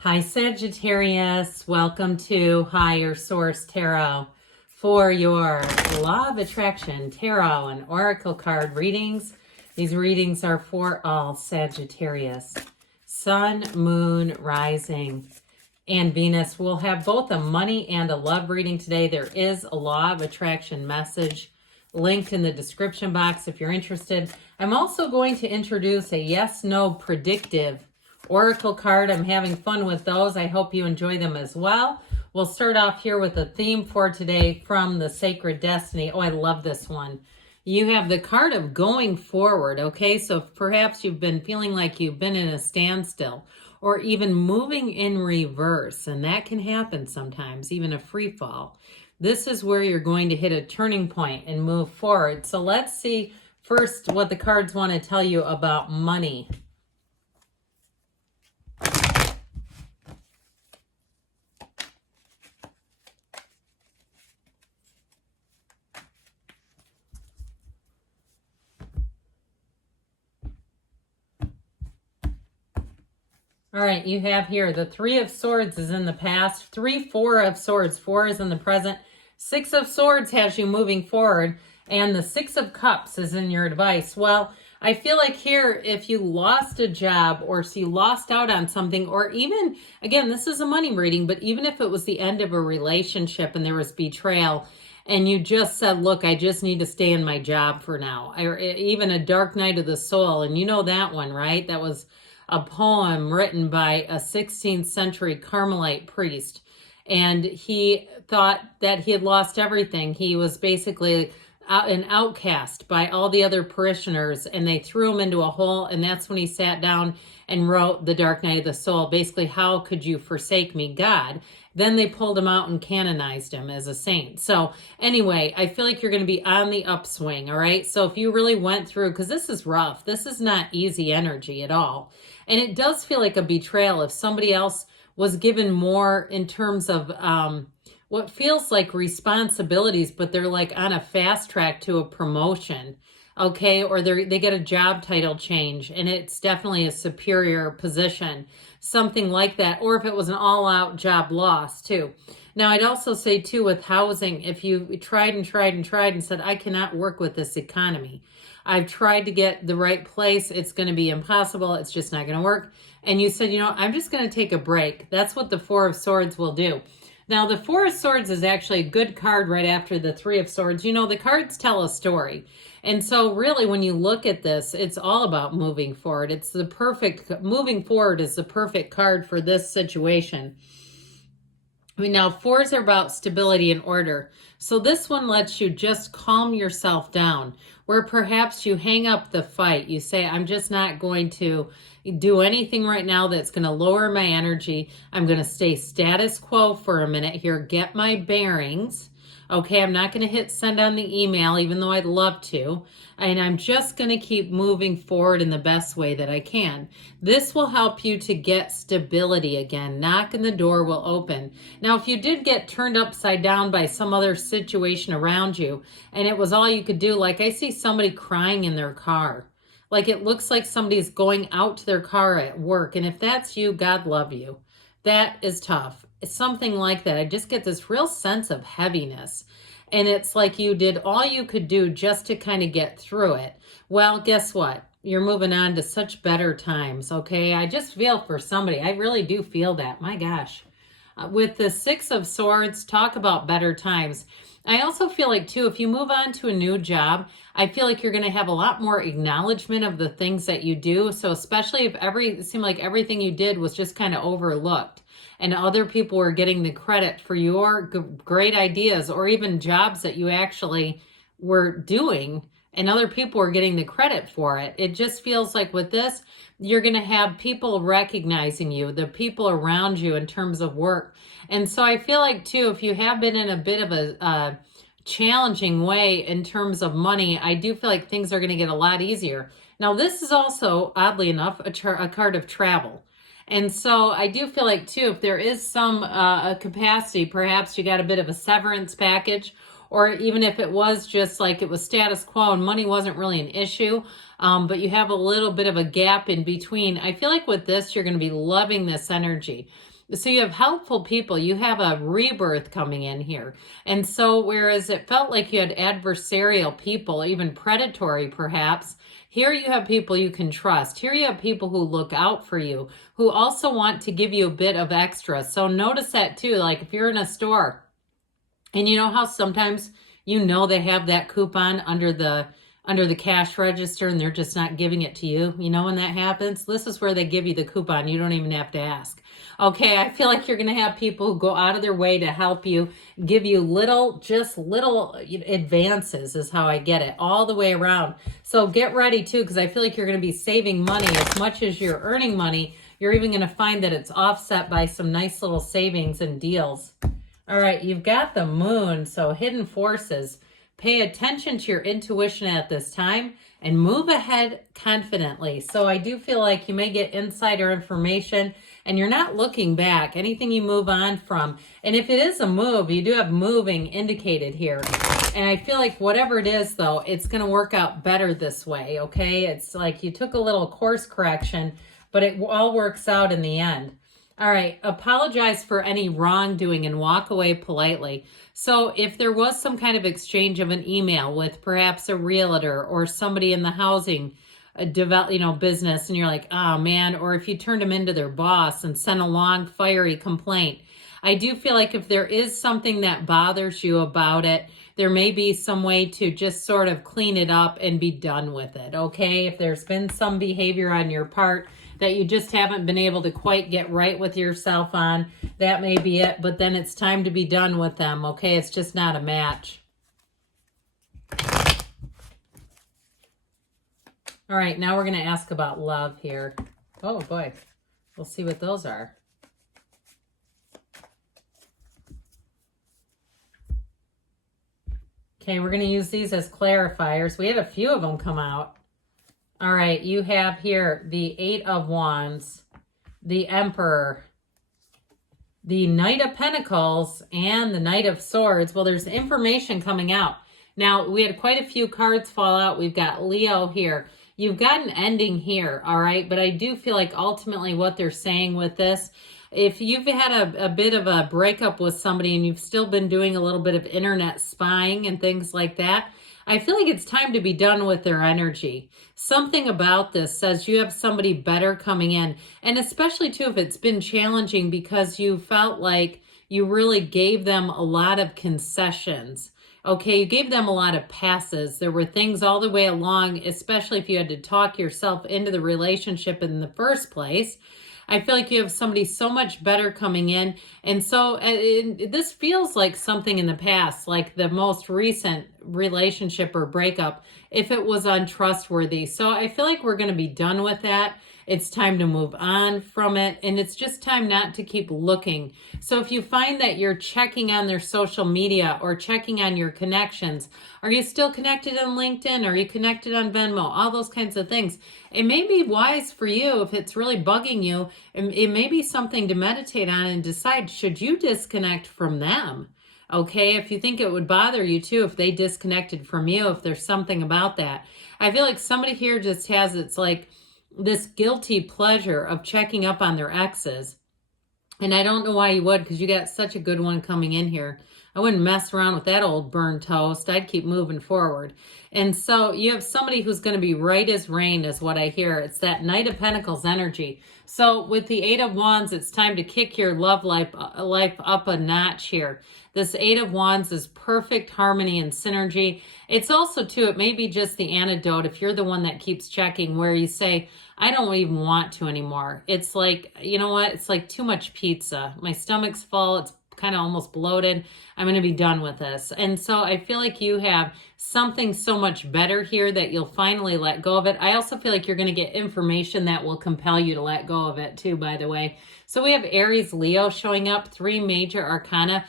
Hi, Sagittarius. Welcome to Higher Source Tarot for your Law of Attraction Tarot and Oracle card readings. These readings are for all Sagittarius. Sun, Moon, Rising, and Venus. We'll have both a money and a love reading today. There is a Law of Attraction message linked in the description box if you're interested. I'm also going to introduce a yes-no predictive Oracle card. I'm having fun with those. I hope you enjoy them as well. We'll start off here with a theme for today from the Sacred Destiny. Oh, I love this one. You have the card of going forward, okay? So perhaps you've been feeling like you've been in a standstill or even moving in reverse, and that can happen sometimes, even a free fall. This is where you're going to hit a turning point and move forward. So let's see first what the cards want to tell you about money. All right, you have here the Three of Swords is in the past, 3, 4 of Swords, 4 is in the present, 6 of Swords has you moving forward, and the 6 of Cups is in your advice. Well, I feel like here, if you lost a job or if you lost out on something, or even, again, this is a money reading, but even if it was the end of a relationship and there was betrayal, and you just said, look, I just need to stay in my job for now, or even a dark night of the soul, and you know that one, right? That was a poem written by a 16th century Carmelite priest. And he thought that he had lost everything. He was basically an outcast by all the other parishioners, and they threw him into a hole. And that's when he sat down and wrote The Dark Night of the Soul. Basically, how could you forsake me, God? Then they pulled him out and canonized him as a saint. So anyway, I feel like you're going to be on the upswing, all right? So if you really went through, because this is rough, this is not easy energy at all. And it does feel like a betrayal if somebody else was given more in terms of what feels like responsibilities, but they're like on a fast track to a promotion, okay? Or they get a job title change and it's definitely a superior position, something like that. Or if it was an all-out job loss too. Now, I'd also say too with housing, if you tried and said, I cannot work with this economy. I've tried to get the right place. It's going to be impossible. It's just not going to work. And you said, I'm just going to take a break. That's what the Four of Swords will do. Now, the Four of Swords is actually a good card right after the Three of Swords. The cards tell a story. And so really, when you look at this, it's all about moving forward. It's the perfect, moving forward is the perfect card for this situation. Now, fours are about stability and order. So this one lets you just calm yourself down, where perhaps you hang up the fight. You say, I'm just not going to do anything right now that's going to lower my energy. I'm going to stay status quo for a minute here, get my bearings. Okay, I'm not going to hit send on the email, even though I'd love to. And I'm just going to keep moving forward in the best way that I can. This will help you to get stability again. Knock and the door will open. Now, if you did get turned upside down by some other situation around you, and it was all you could do, like I see somebody crying in their car. Like it looks like somebody's going out to their car at work. And if that's you, God love you. That is tough. It's something like that. I just get this real sense of heaviness. And it's like you did all you could do just to kind of get through it. Well, guess what? You're moving on to such better times, okay? I just feel for somebody. I really do feel that. My gosh. With the Six of Swords, talk about better times. I also feel like, too, if you move on to a new job, I feel like you're going to have a lot more acknowledgement of the things that you do. So especially if it seemed like everything you did was just kind of overlooked and other people were getting the credit for your great ideas or even jobs that you actually were doing and other people were getting the credit for it. It just feels like with this, you're going to have people recognizing you, the people around you in terms of work. And so I feel like, too, if you have been in a bit of a challenging way in terms of money, I do feel like things are going to get a lot easier. Now, this is also, oddly enough, a card of travel. And so I do feel like, too, if there is some capacity, perhaps you got a bit of a severance package, or even if it was just like it was status quo and money wasn't really an issue, but you have a little bit of a gap in between. I feel like with this, you're going to be loving this energy. So you have helpful people. You have a rebirth coming in here. And so whereas it felt like you had adversarial people, even predatory perhaps, here you have people you can trust. Here you have people who look out for you, who also want to give you a bit of extra. So notice that too. Like if you're in a store and you know how sometimes you know they have that coupon under the cash register and they're just not giving it to you. You know when that happens? This is where they give you the coupon. You don't even have to ask. Okay, I feel like you're going to have people who go out of their way to help you, give you just little advances is how I get it, all the way around. So get ready too, because I feel like you're going to be saving money as much as you're earning money. You're even going to find that it's offset by some nice little savings and deals. All right, you've got the moon, so hidden forces. Pay attention to your intuition at this time and move ahead confidently. So I do feel like you may get insider information and you're not looking back. Anything you move on from. And if it is a move, you do have moving indicated here. And I feel like whatever it is, though, it's going to work out better this way, okay? It's like you took a little course correction, but it all works out in the end. All right, apologize for any wrongdoing and walk away politely. So if there was some kind of exchange of an email with perhaps a realtor or somebody in the housing business, and you're like, oh man, or if you turned them into their boss and sent a long fiery complaint, I do feel like if there is something that bothers you about it, there may be some way to just sort of clean it up and be done with it, okay? If there's been some behavior on your part that you just haven't been able to quite get right with yourself on, that may be it, but then it's time to be done with them, okay? It's just not a match. All right, now we're going to ask about love here. Oh boy, we'll see what those are. Okay, we're going to use these as clarifiers. We had a few of them come out. All right, you have here the Eight of Wands, the Emperor, the Knight of Pentacles, and the Knight of Swords. Well, there's information coming out. Now, we had quite a few cards fall out. We've got Leo here. You've got an ending here, all right? But I do feel like ultimately what they're saying with this, if you've had a bit of a breakup with somebody and you've still been doing a little bit of internet spying and things like that, I feel like it's time to be done with their energy. Something about this says you have somebody better coming in. And especially too, if it's been challenging because you felt like you really gave them a lot of concessions. Okay, you gave them a lot of passes. There were things all the way along, especially if you had to talk yourself into the relationship in the first place. I feel like you have somebody so much better coming in. And so this feels like something in the past, like the most recent relationship or breakup, if it was untrustworthy. So I feel like we're going to be done with that. It's time to move on from it. And it's just time not to keep looking. So if you find that you're checking on their social media or checking on your connections, are you still connected on LinkedIn? Are you connected on Venmo? All those kinds of things. It may be wise for you if it's really bugging you. It may be something to meditate on and decide, should you disconnect from them? Okay, if you think it would bother you too, if they disconnected from you, if there's something about that. I feel like somebody here just has, it's like this guilty pleasure of checking up on their exes. And I don't know why you would, because you got such a good one coming in here. I wouldn't mess around with that old burnt toast. I'd keep moving forward. And so you have somebody who's going to be right as rain is what I hear. It's that Knight of Pentacles energy. So with the Eight of Wands, it's time to kick your love life up a notch here. This Eight of Wands is perfect harmony and synergy. It's also, too, it may be just the antidote if you're the one that keeps checking where you say, I don't even want to anymore. It's like, you know what? It's like too much pizza. My stomach's full. It's kind of almost bloated. I'm going to be done with this. And so I feel like you have something so much better here that you'll finally let go of it. I also feel like you're going to get information that will compel you to let go of it too, by the way. So we have Aries, Leo showing up, 3 major arcana.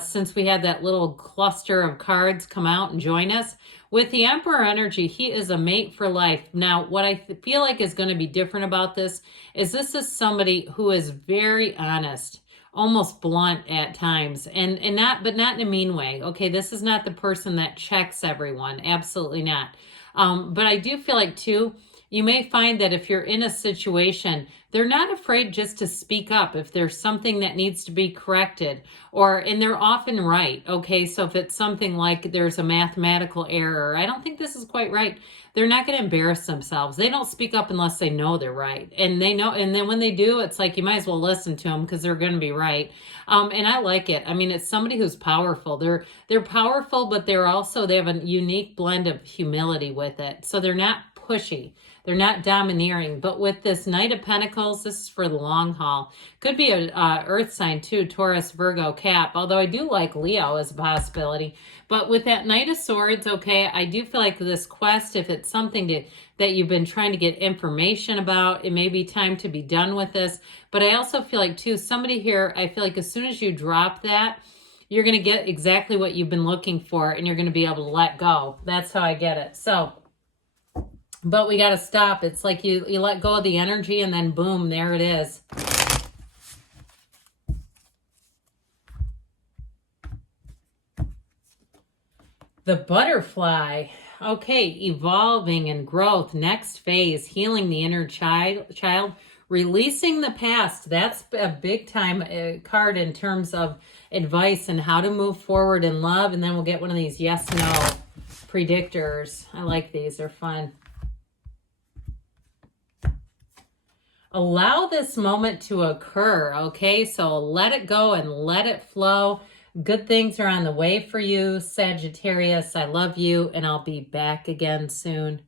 Since we had that little cluster of cards come out and join us. With the Emperor energy, he is a mate for life. Now, what I feel like is going to be different about this is somebody who is very honest. almost blunt at times, and not in a mean way. Okay, this is not the person that checks everyone. Absolutely not. But I do feel like too, you may find that if you're in a situation, they're not afraid just to speak up if there's something that needs to be corrected, and they're often right. Okay, so if it's something like there's a mathematical error, I don't think this is quite right, they're not going to embarrass themselves. They don't speak up unless they know they're right. And they know, and then when they do, it's like you might as well listen to them because they're going to be right. And I like it. I mean, it's somebody who's powerful. They're powerful, but they have a unique blend of humility with it. So they're not pushy. They're not domineering. But with this Knight of Pentacles, this is for the long haul. Could be a earth sign too, Taurus, Virgo, Cap. Although I do like Leo as a possibility. But with that Knight of Swords, okay, I do feel like this quest, if it's something that you've been trying to get information about, it may be time to be done with this. But I also feel like too, somebody here, I feel like as soon as you drop that, you're going to get exactly what you've been looking for, and you're going to be able to let go. That's how I get it. So, but we got to stop. It's like you let go of the energy, and then boom, there it is. The Butterfly. Okay, evolving and growth. Next phase, healing the inner child, releasing the past. That's a big time card in terms of advice and how to move forward in love. And then we'll get one of these yes/no predictors. I like these. They're fun. Allow this moment to occur, okay? So let it go and let it flow. Good things are on the way for you, Sagittarius. I love you, and I'll be back again soon.